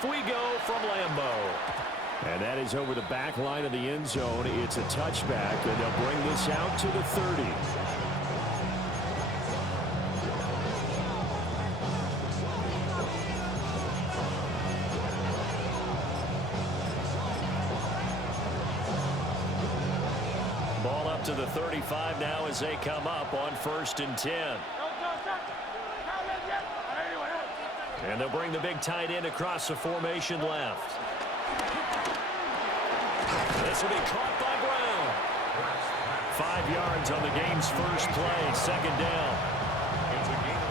off we go from Lambeau. And that is over the back line of the end zone. It's a touchback, and they'll bring this out to the 30. Ball up to the 35 now as they come up on 1st and 10. And they'll bring the big tight end across the formation left. This will be caught by Brown. 5 yards on the game's first play, 2nd down.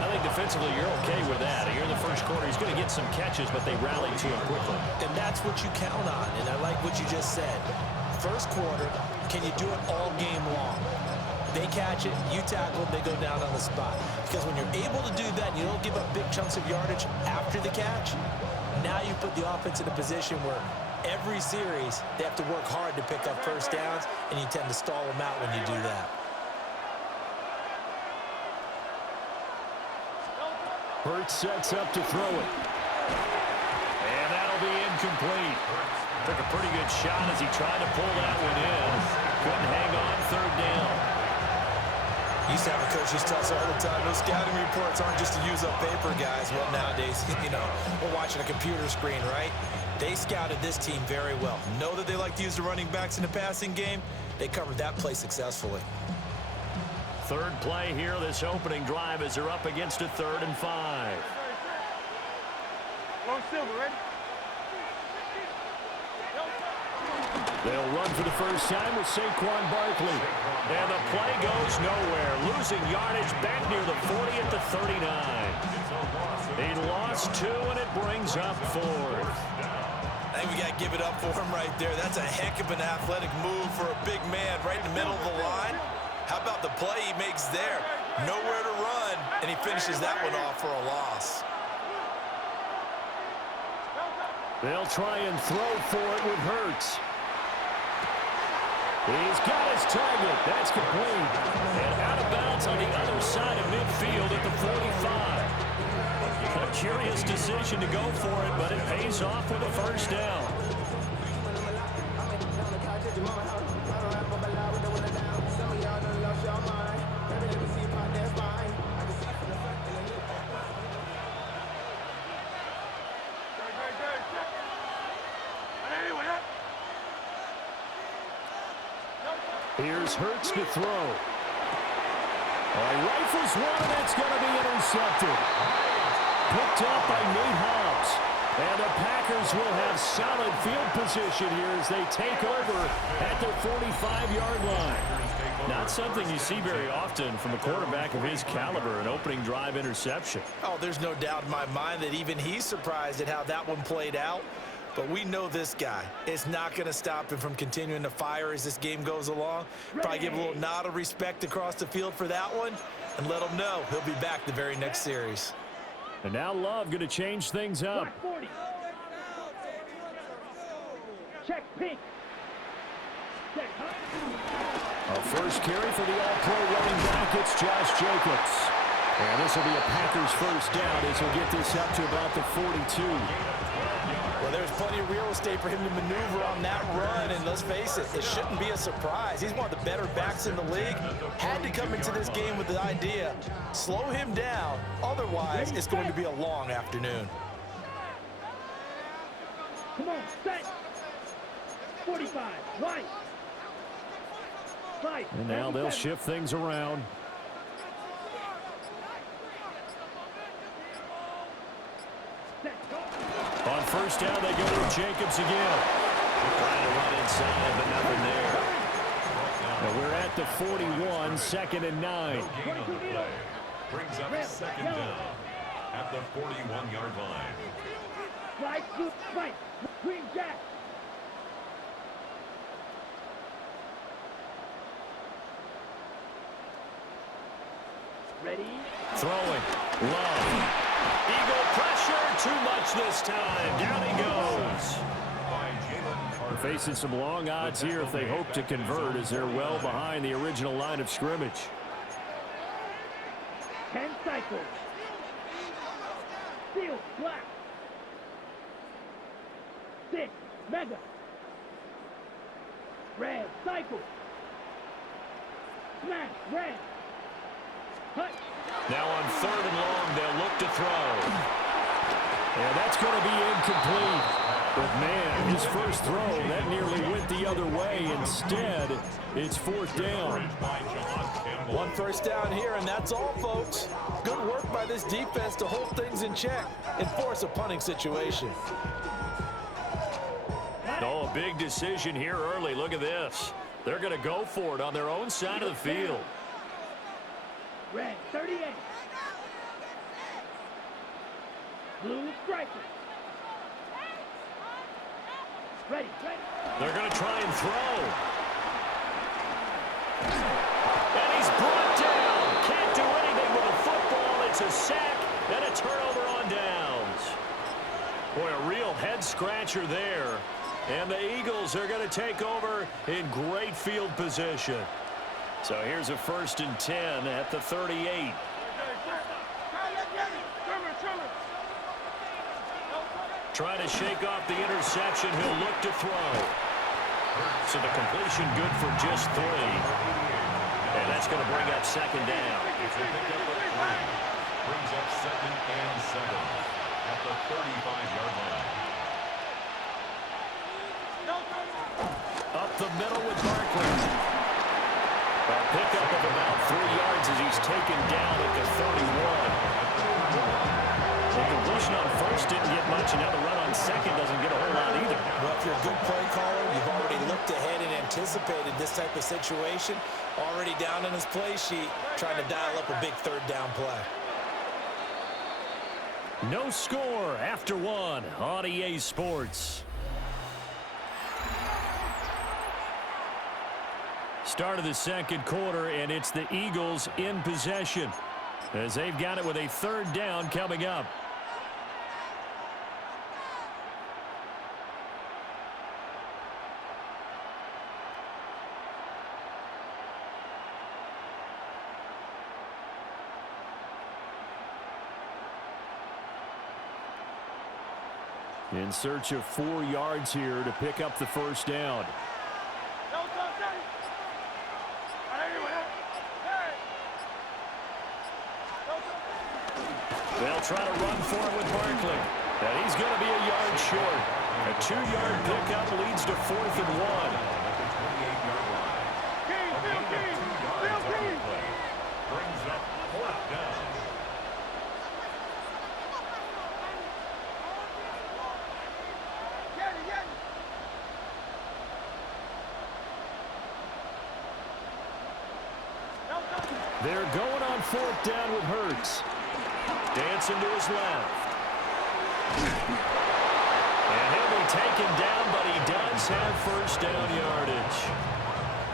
I think defensively you're okay with that. Here in the first quarter, he's going to get some catches, but they rallied to him quickly. And that's what you count on, and I like what you just said. First quarter, can you do it all game long? They catch it, you tackle, they go down on the spot. Because when you're able to do that, you don't give up big chunks of yardage after the catch, now you put the offense in a position where every series, they have to work hard to pick up first downs, and you tend to stall them out when you do that. Hurts sets up to throw it. And that'll be incomplete. Took a pretty good shot as he tried to pull that one in. Couldn't hang on 3rd down. Used to have a coach just tell us all the time, those scouting reports aren't just to use up paper, guys. Well, nowadays, we're watching a computer screen, right? They scouted this team very well. Know that they like to use the running backs in the passing game. They covered that play successfully. 3rd play here, this opening drive as they're up against a 3rd and 5. Long Silver, ready? They'll run for the first time with Saquon Barkley. And the play goes nowhere. Losing yardage back near the 40 at the 39. He lost 2, and it brings up 4th. I think we got to give it up for him right there. That's a heck of an athletic move for a big man right in the middle of the line. How about the play he makes there? Nowhere to run, and he finishes that one off for a loss. They'll try and throw for it with Hurts. He's got his target. That's complete. And out of bounds on the other side of midfield at the 45. A curious decision to go for it, but it pays off with a first down. Here's Hurts to throw. He rifles one, and it's going to be intercepted. Picked up by Nate Hobbs. And the Packers will have solid field position here as they take over at their 45-yard line. Not something you see very often from a quarterback of his caliber, an opening drive interception. Oh, there's no doubt in my mind that even he's surprised at how that one played out. But we know this guy is not going to stop him from continuing to fire as this game goes along. Probably give a little nod of respect across the field for that one and let him know he'll be back the very next series. And now Love going to change things up. Check pink. A first carry for the all-pro running back. It's Josh Jacobs. And this will be a Packers first down as he'll get this up to about the 42. Well, there's plenty of real estate for him to maneuver on that run, and let's face it, it shouldn't be a surprise. He's one of the better backs in the league. Had to come into this game with the idea, slow him down, otherwise it's going to be a long afternoon. Come on, set. 45, right. Right. And now they'll shift things around. On first down, they go with Jacobs again. Trying to run inside, but nothing there. And we're at the 41, 2nd and 9. Brings up 2nd down at the 41-yard line. Right, right. Green Jack. Ready? Throwing. Love. Eagle pressure. Too much this time. Down he goes. They're facing some long odds here if they hope to convert, as they're well behind the original line of scrimmage. 10 cycles. Field, black. 6. Mega. Red. Cycle. Smash. Red. Touch. Now on 3rd and long, they'll look to throw. Yeah, that's going to be incomplete. But, man, his first throw, that nearly went the other way. Instead, it's 4th down. 1 first down here, and that's all, folks. Good work by this defense to hold things in check and force a punting situation. Oh, a big decision here early. Look at this. They're going to go for it on their own side of the field. Red. 38. Blue striker. Ready. They're going to try and throw. And he's brought down. Can't do anything with a football. It's a sack and a turnover on downs. Boy, a real head-scratcher there. And the Eagles are going to take over in great field position. So here's a 1st and 10 at the 38. Trying to shake off the interception. He'll look to throw. So the completion good for just 3. And that's going to bring up 2nd down. It's a pickup of 3. Brings up 2nd and 7 at the 35-yard line. Up the middle with Barkley. A pickup of about 3 yards as he's taken down at the 31. The completion on 1st didn't get much, and now the run on 2nd doesn't get a whole lot either. Well, if you're a good play caller, you've already looked ahead and anticipated this type of situation. Already down in his play sheet, trying to dial up a big 3rd down play. No score after 1 on EA Sports. Start of the 2nd quarter, and it's the Eagles in possession as they've got it with a 3rd down coming up. In search of 4 yards here to pick up the 1st down. They'll try to run for it with Barkley. And he's going to be a yard short. A 2-yard pickup leads to 4th and 1. Brings up 4th down. They're going on 4th down with Hurts. Dancing to his left. And he'll be taken down, but he does have 1st down yardage.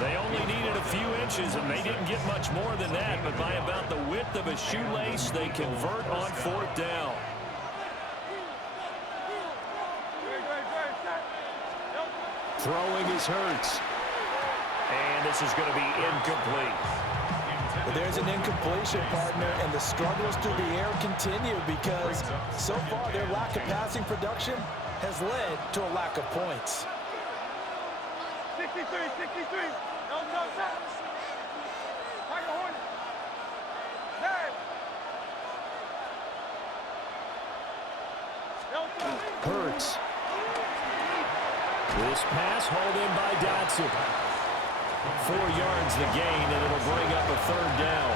They only needed a few inches, and they didn't get much more than that, but by about the width of a shoelace, they convert on 4th down. Throwing is Hurts. And this is going to be incomplete. But there's an incompletion, partner, and the struggles through the air continue because so far their lack of passing production has led to a lack of points. 63. Hurts. This pass hauled in by Dotson. 4 yards the gain, and it'll bring up a 3rd down.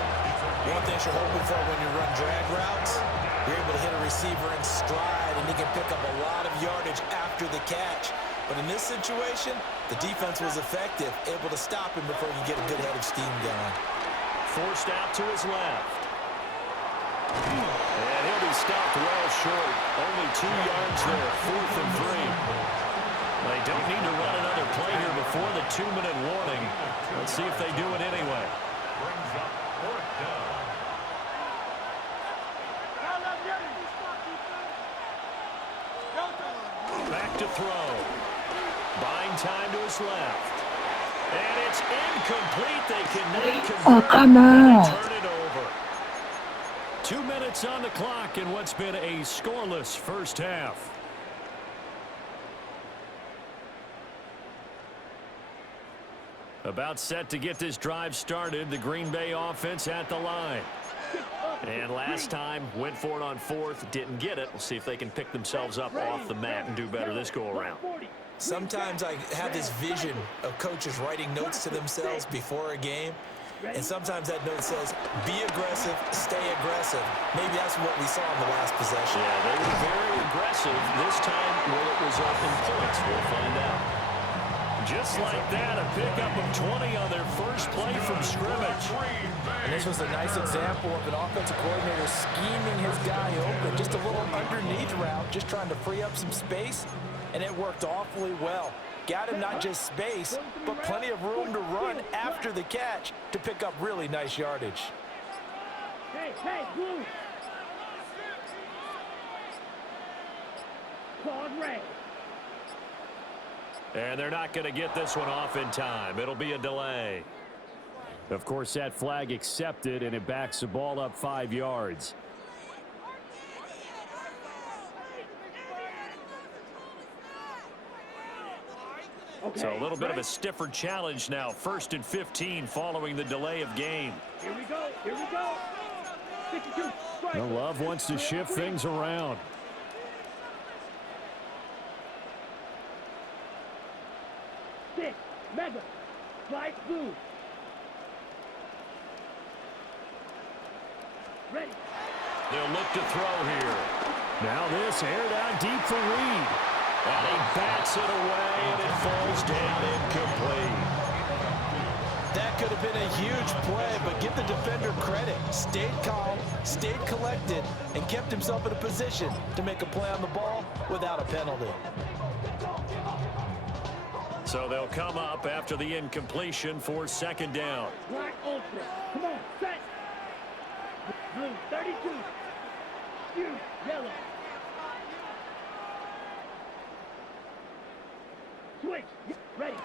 One thing you're hoping for when you run drag routes, you're able to hit a receiver in stride, and he can pick up a lot of yardage after the catch. But in this situation, the defense was effective, able to stop him before you get a good head of steam going. Forced out to his left. And he'll be stopped well short. Only 2 yards there, 4th and 3. They don't need to run another play here before the 2-minute warning. Let's see if they do it anyway. Brings up 4th down. Back to throw. Buying time to his left. And it's incomplete. They cannot convert. come on. Turn it over. 2 minutes on the clock in what's been a scoreless first half. About set to get this drive started. The Green Bay offense at the line. And last time, went for it on fourth, didn't get it. We'll see if they can pick themselves up off the mat and do better this go-around. Sometimes I have this vision of coaches writing notes to themselves before a game. And sometimes that note says, be aggressive, stay aggressive. Maybe that's what we saw in the last possession. Yeah, they were very aggressive. This time, will it result in points? We'll find out. Just like that, a pickup of 20 on their first play from scrimmage. And this was a nice example of an offensive coordinator scheming his guy open. Just a little underneath route, just trying to free up some space. And it worked awfully well. Got him not just space, but plenty of room to run after the catch to pick up really nice yardage. Hey, blue. Claude Ray. And they're not going to get this one off in time. It'll be a delay. Of course, that flag accepted, and it backs the ball up 5 yards. Okay, So a little bit of a stiffer challenge now. 1st and 15 following the delay of game. Here we go. 52. Strike. Well, Love wants to shift things around. Six. Mega. Slide blue. Ready. They'll look to throw here. Now this aired out deep for Reed. And he bats it away, and it falls down incomplete. That could have been a huge play, but give the defender credit. Stayed calm, stayed collected, and kept himself in a position to make a play on the ball without a penalty. So they'll come up after the incompletion for 2nd down. Black ultra. Come on, set. Blue, 32. Shoot, yellow. Switch, ready.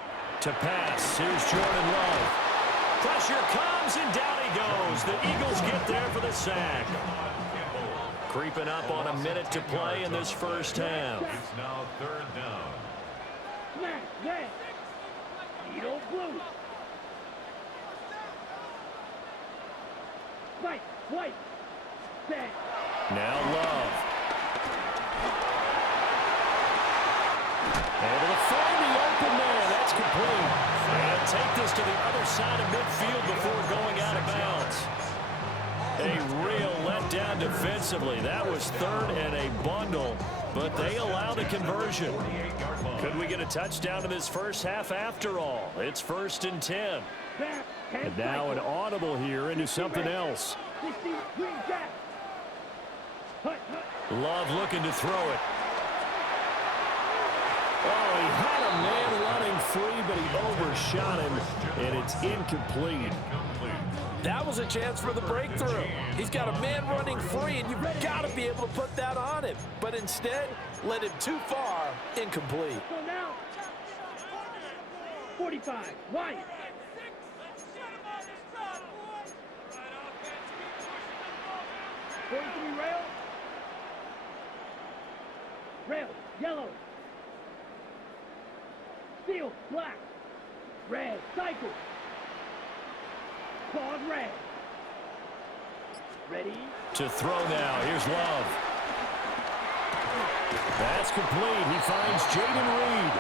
To pass, here's Jordan Love. Pressure comes, and down he goes. The Eagles get there for the sack. Creeping up on a minute to play in this first half. It's now 3rd down. Smash, red. Needle, blue. Spike, white. Set. Now Love. Able to find the open man. That's complete. And take this to the other side of midfield before going out of bounds. A real letdown defensively. That was 3rd and a bundle, but they allow the conversion. Could we get a touchdown in this first half after all? It's 1st and 10. Back, And now an audible here into something else. 60, green jack. Hut, hut. Love looking to throw it. Oh, he had a man running free, but he overshot him, and it's incomplete. That was a chance for the breakthrough. He's got a man running free, and you've got to be able to put that on him. But instead, led him too far, incomplete. So now, 45, white. Rail. Rail, yellow. Steel, black. Red, cycle. Claude red. Ready? To throw now. Here's Love. That's complete. He finds Jaden Reed.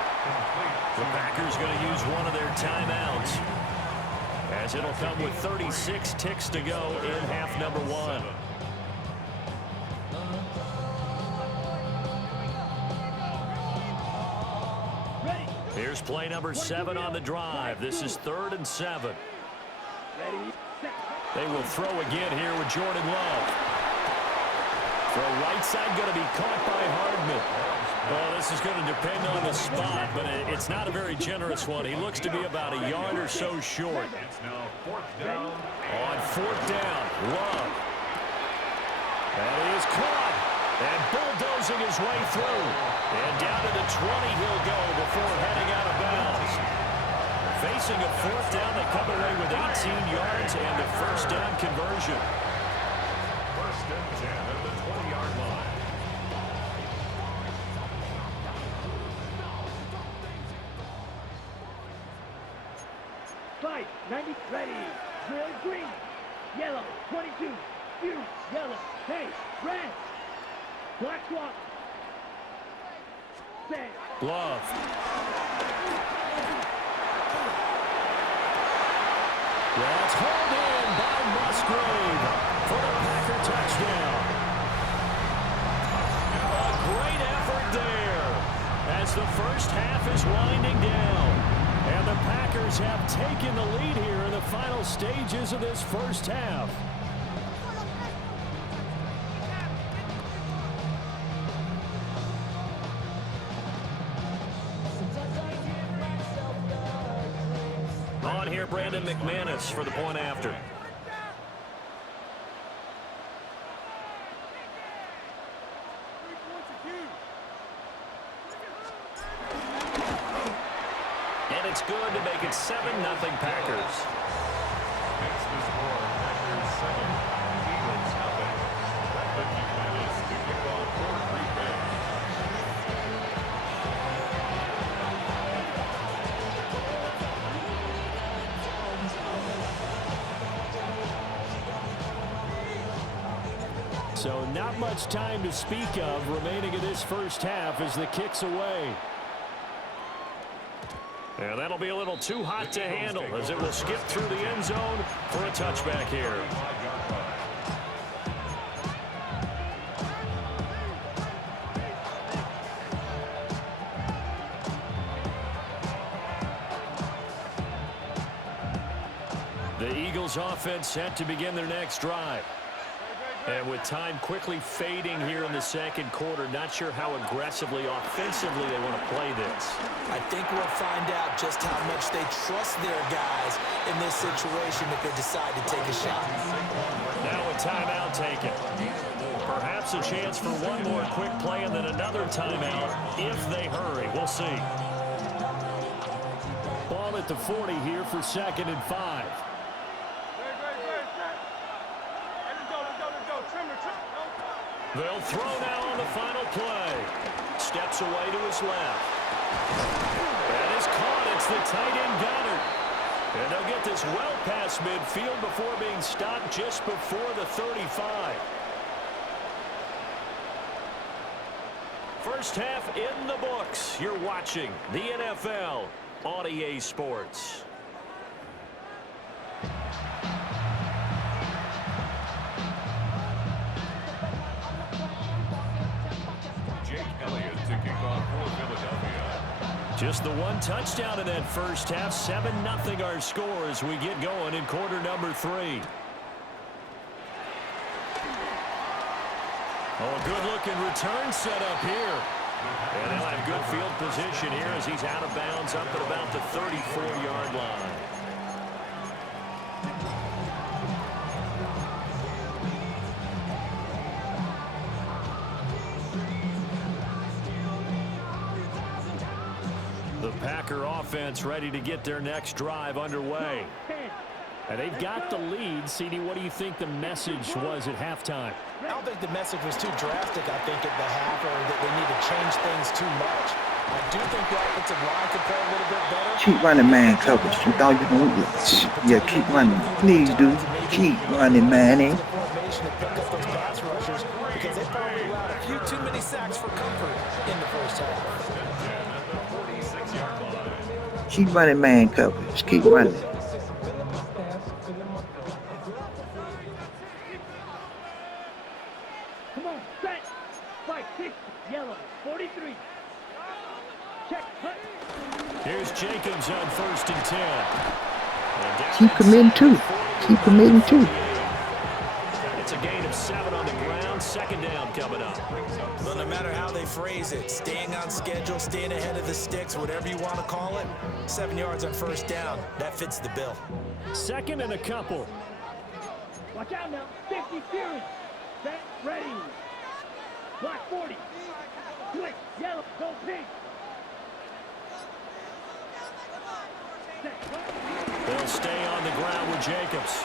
The Packers going to use one of their timeouts, as it'll come with 36 ticks to go in half number 1. Ready. Here's play number 7 on the drive. This is 3rd and 7. Ready. Set. They will throw again here with Jordan Love. Throw right side going to be caught by Hardman. Well, this is going to depend on the spot, but it's not a very generous one. He looks to be about a yard or so short. It's now 4th down. On 4th down, Love. And he is caught and bulldozing his way through. And down to the 20 he'll go before heading out of bounds. Facing a 4th down, they come away with 18 yards and the 1st down conversion. 1st and 10 at the 20-yard line. 5, 90, ready. Drill green. Yellow, 22. Fuse, yellow. Hey, red. Black swap. Set. Glove. That's hauled in by Musgrave for the Packer touchdown. A great effort there as the first half is winding down. And the Packers have taken the lead here in the final stages of this first half. On here, Brandon McManus for the point after. And it's good to make it 7-0 Packers. Makes the score Packers 7, Eagles nothing. Brandon McManus to kick off for Green Bay. So not much time to speak of remaining in this first half as the kick's away. And that'll be a little too hot to handle as it will skip through the end zone for a touchback here. The Eagles offense set to begin their next drive. And with time quickly fading here in the second quarter, not sure how aggressively, offensively they want to play this. I think we'll find out just how much they trust their guys in this situation if they decide to take a shot. Now a timeout taken. Perhaps a chance for one more quick play and then another timeout if they hurry. We'll see. Ball at the 40 here for 2nd and 5. They'll throw now on the final play. Steps away to his left. That is caught. It's the tight end Goddard. And they'll get this well past midfield before being stopped just before the 35. First half in the books. You're watching the NFL on EA Sports. Just the one touchdown in that first half. 7-0 our score as we get going in quarter number 3. Oh, good-looking return set up here. And they'll have good field position here as he's out of bounds up at about the 34-yard line. The Packer offense ready to get their next drive underway. And they've got the lead. CD, what do you think the message was at halftime? I don't think the message was too drastic, I think, at the half, or that they need to change things too much. I do think the offensive line could play a little bit better. Keep running man coverage. You thought you were yeah, keep running. Please do. Keep running, man. Because they probably allowed a few too many sacks for comfort in the first half. Keep running man coverage. Keep running. Come on, set. 5, 6, yellow, 43. Check, cut. Here's Jacobs on 1st and 10. Keep committing too. Keep committing too. It's a gain of 7 on the ground. 2nd down coming up. Well, no matter how they phrase it, staying on schedule, staying ahead of the sticks, whatever you want to call it, 7 yards on 1st down, that fits the bill. 2nd and a couple. Watch out now. 50 Fury. Set, ready. Black 40. Switch, yellow, go pink. Set, cut. They'll stay on the ground with Jacobs.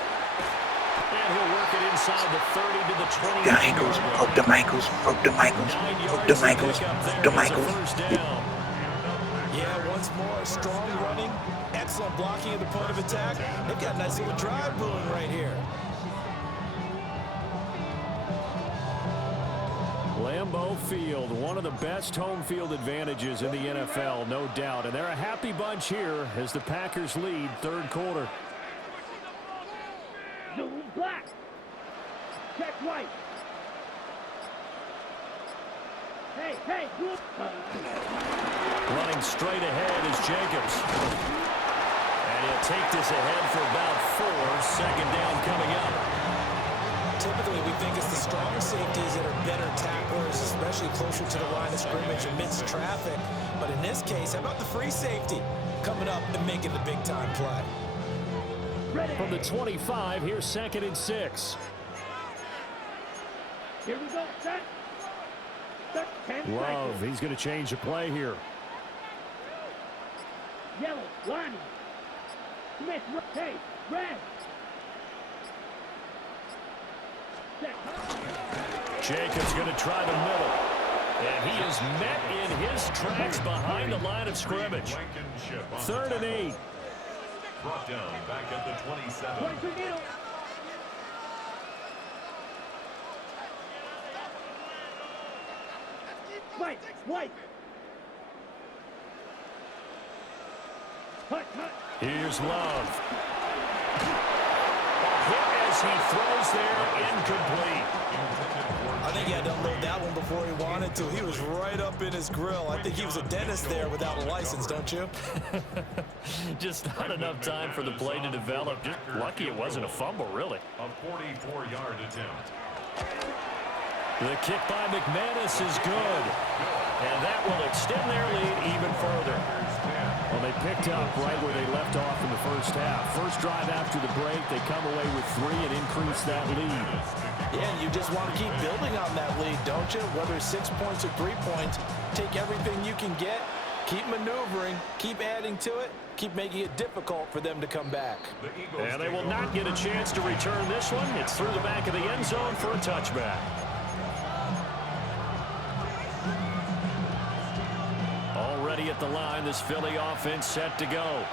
And he'll work it inside the 30 to the 20. The ankles. Broke the ankles. Broke the ankles. Broke the ankles. Broke the ankles. Yeah, once more, strong running, excellent blocking at the point of attack. They've got a nice little drive brewing right here. Lambeau Field, one of the best home field advantages in the NFL, no doubt. And they're a happy bunch here as the Packers lead third quarter. Zoom black. Check white. Hey, good. Running straight ahead is Jacobs. And he'll take this ahead for about 4. Second down coming up. Typically, we think it's the strong safeties that are better tacklers, especially closer to the line of scrimmage amidst traffic. But in this case, how about the free safety coming up and making the big-time play? From the 25, here's 2nd and 6. Here we go, set. Love, he's going to change the play here. Yellow, Lonnie. Smith, hey, red. Jacobs going to try the middle. And he is met in his tracks behind the line of scrimmage. 3rd and 8. Brought down back at the 27. White. Here's Love. Hit as he throws there, incomplete. I think he had to unload that one before he wanted to. He was right up in his grill. I think he was a dentist there without a license, don't you? Just not enough time for the play to develop. Just lucky it wasn't a fumble, really. A 44-yard attempt. The kick by McManus is good. And that will extend their lead even further. Well, they picked up right where they left off in the first half. First drive after the break, they come away with 3 and increase that lead. Yeah, and you just want to keep building on that lead, don't you? Whether it's 6 points or 3 points, take everything you can get, keep maneuvering, keep adding to it, keep making it difficult for them to come back. And they will not get a chance to return this one. It's through the back of the end zone for a touchback. Already at the line, this Philly offense set to go.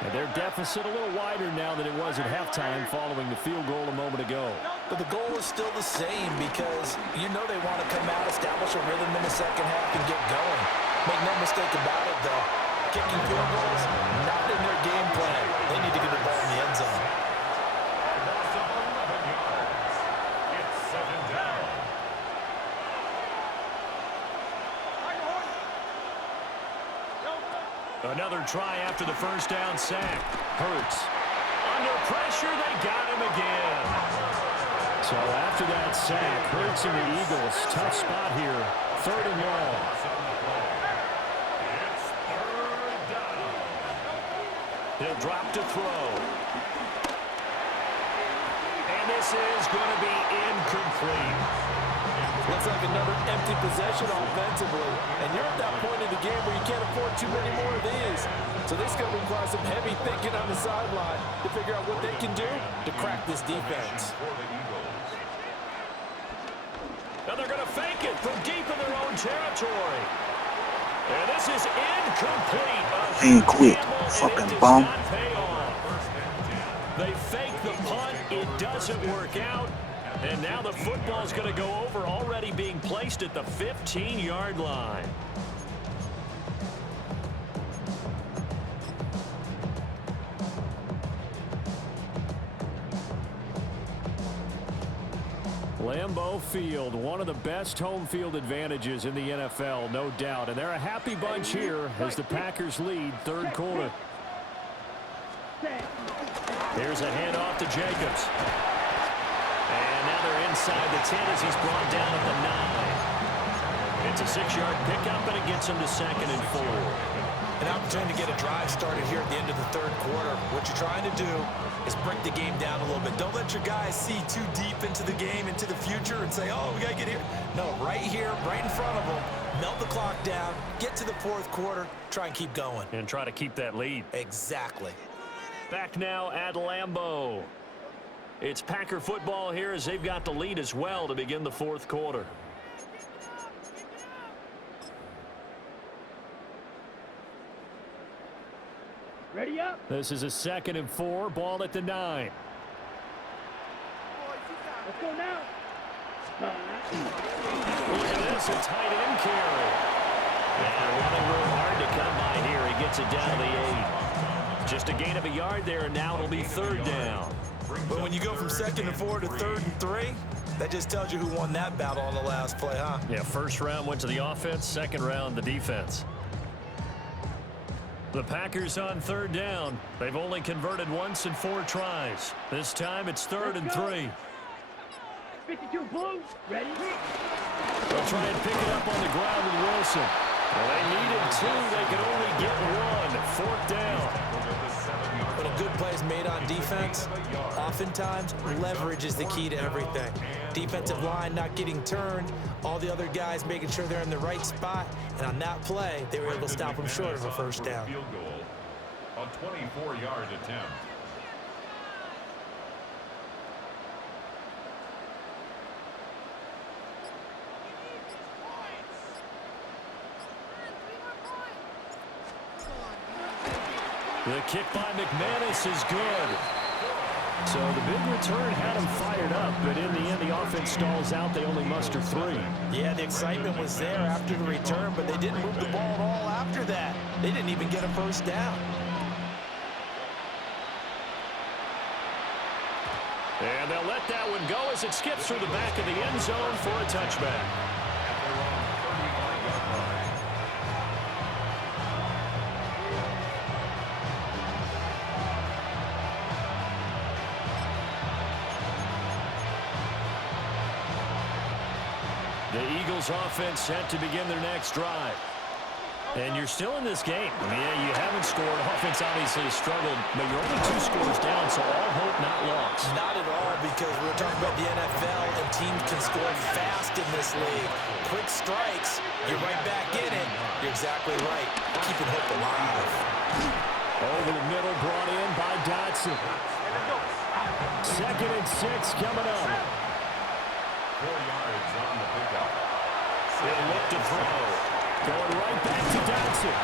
And their deficit a little wider now than it was at halftime following the field goal a moment ago. But the goal is still the same because you know they want to come out, establish a rhythm in the second half, and get going. Make no mistake about it, though. Kicking field goals, not in their game plan. They need to get the ball in the end zone. Loss of 11 yards. It's 2nd down. Another try after the first down sack. Hurts. Under pressure, they got him again. So after that sack, Hurts and the Eagles, tough spot here. 3rd and long. It's 3rd down. He'll drop to throw. And this is going to be incomplete. Looks like another empty possession offensively. And you're at that point in the game where you can't afford too many more of these. So this is going to require some heavy thinking on the sideline to figure out what they can do to crack this defense. Now they're going to fake it from deep in their own territory. And this is incomplete. Ain't quick, fucking bum. They fake the punt. It doesn't work out. And now the football's going to go over, already being placed at the 15-yard line. Lambeau Field, one of the best home field advantages in the NFL, no doubt. And they're a happy bunch here as the Packers lead third quarter. Here's a handoff to Jacobs. And now they're inside the 10 as he's brought down at the 9. It's a 6-yard pickup, and it gets him to 2nd and 4. An opportunity to get a drive started here at the end of the third quarter. What you're trying to do is break the game down a little bit. Don't let your guys see too deep into the game, into the future, and say, oh, we got to get here. No, right here, right in front of them, melt the clock down, get to the fourth quarter, try and keep going. And try to keep that lead. Exactly. Back now at Lambeau. It's Packer football here as they've got the lead as well to begin the fourth quarter. Ready up. This is a 2nd and 4, ball at the 9. Let's go now. Look at this, a tight end carry. And running real hard to come by here. He gets it down to the 8. Just a gain of a yard there, and now it'll be 3rd down. But when you go from 2nd and 4 to 3rd and 3, that just tells you who won that battle on the last play, huh? Yeah, 1st round went to the offense, 2nd round the defense. The Packers on 3rd down. They've only converted once in 4 tries. This time it's 3rd and 3. 52 blue. Ready? They'll try and pick it up on the ground with Wilson. Well, they needed 2. They could only get 1. 4th down. When a good play is made on defense, oftentimes leverage is the key to everything. Defensive line not getting turned, all the other guys making sure they're in the right spot, and on that play, they were able to stop them short of a 1st down. Field goal on 24-yard attempt. The kick by McManus is good. So the big return had him fired up, but in the end, the offense stalls out. They only muster 3. Yeah, the excitement was there after the return, but they didn't move the ball at all after that. They didn't even get a 1st down. And they'll let that one go as it skips through the back of the end zone for a touchback. At their own 35-yard line. The Eagles offense set to begin their next drive. And you're still in this game. I mean, yeah, you haven't scored. Offense obviously struggled, but you're only 2 scores down, so all hope not lost. Not at all, because we're talking about the NFL, and teams can score fast in this league. Quick strikes, you're right back in it. You're exactly right. Keeping hope alive. Over the middle, brought in by Dotson. 2nd and 6 coming up. 4 yards on the pickup. They'll look to throw. Going right back to Dotson.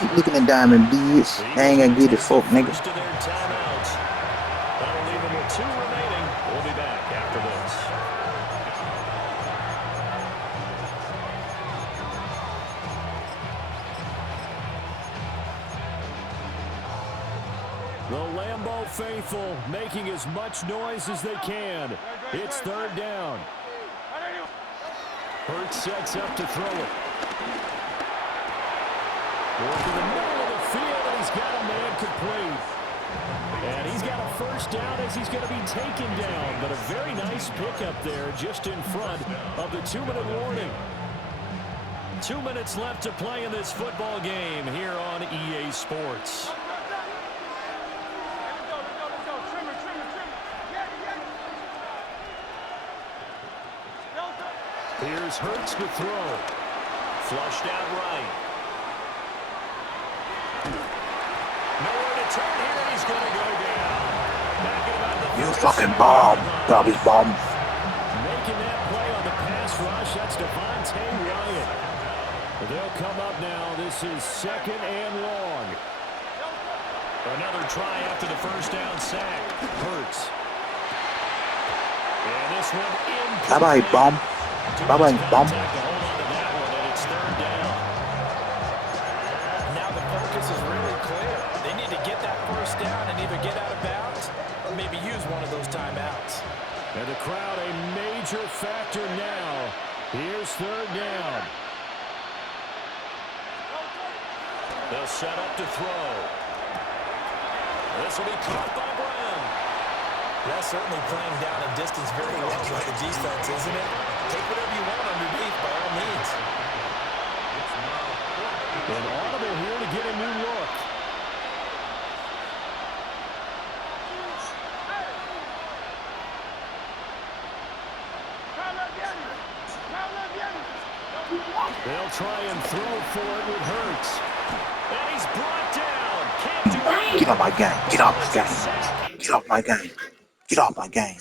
Keep looking at Diamond Beads. I ain't gonna get it, folk, nigga. To their timeouts. That'll leave them with 2 remaining. We'll be back after this. The Lambeau faithful making as much noise as they can. It's 3rd down. Hurts sets up to throw it. Working the middle of the field, and he's got a man complete. And he's got a 1st down as he's going to be taken down. But a very nice pickup there just in front of the 2-minute warning. 2 minutes left to play in this football game here on EA Sports. Here's Hurts to throw. Flushed out right. Nowhere to turn here, and he's going to go down. Back at about the You fucking bomb. Garbage bomb. Making that play on the pass rush, that's Devontae Wyatt. They'll come up now. This is 2nd and long. Another try after the 1st down sack. Hurts. And this one in. Bye-bye, bomb. Bye-bye, bomb. Hold on to that one, and it's 3rd down. Now the focus is really clear. They need to get that 1st down and either get out of bounds or maybe use one of those timeouts. And the crowd a major factor now. Here's 3rd down. They'll set up to throw. This will be caught by Brown. That's certainly playing down a distance very well by the defense, isn't it? Take whatever you want underneath by all means. An audible here to get a new look. They'll try and throw for it with Hurts. And he's brought down. Can't do anything. Get off my game. Get off my game. Get off my game. Get off my game.